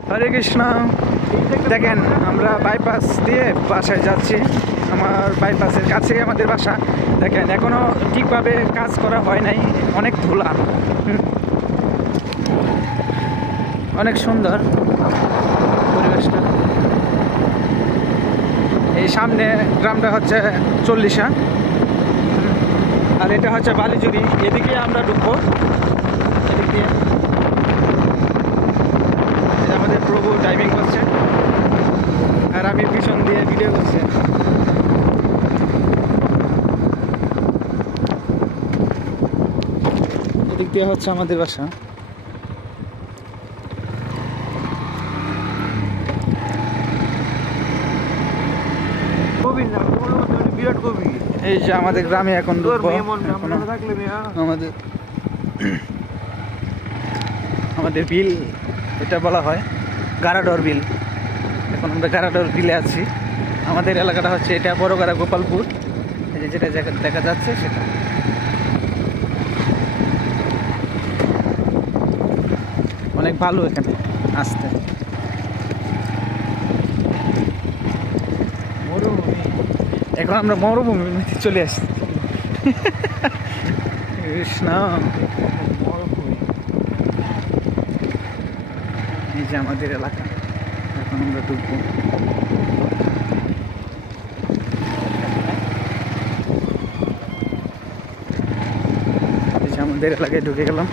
হরে কৃষ্ণ। দেখেন আমরা বাইপাস দিয়ে বাসায় যাচ্ছি। আমার বাইপাসের কাছেই আমাদের বাসা। দেখেন এখনো ঠিকভাবে কাজ করা হয় নাই, অনেক ধুলা। অনেক সুন্দর পরিবেশটা। এই সামনে গ্রামটা হচ্ছে চল্লিশা, আর এটা হচ্ছে বালিজুরি। এদিকে আমরা ঢুকবো, এদিক দিয়ে। আমাদের প্রভু ড্রাইভিং করছে আর আমি পিছন দিয়ে ভিডিও করছি। এদিক দিয়ে হচ্ছে আমাদের বাসা। বিরাট কবি। এই যে আমাদের গ্রামে এখন ঢুকবো। আমাদের আমাদের বিল এটা বলা হয় গারাডর বিল। এখন আমরা গারাডর বিলে আছি। আমাদের এলাকাটা হচ্ছে এটা বড়গাড়া গোপালপুর। এই যে যেটা দেখা যাচ্ছে সেটা। অনেক ভালো এখানে আসতে। মরুভূমি, এখন আমরা মরুভূমির মধ্যে চলে আসছি। কৃষ্ণ, মরুভূমি। এই যে আমাদের এলাকা, এখন আমরা ঢুকবো। এই যে আমাদের এলাকায় ঢুকে গেলাম।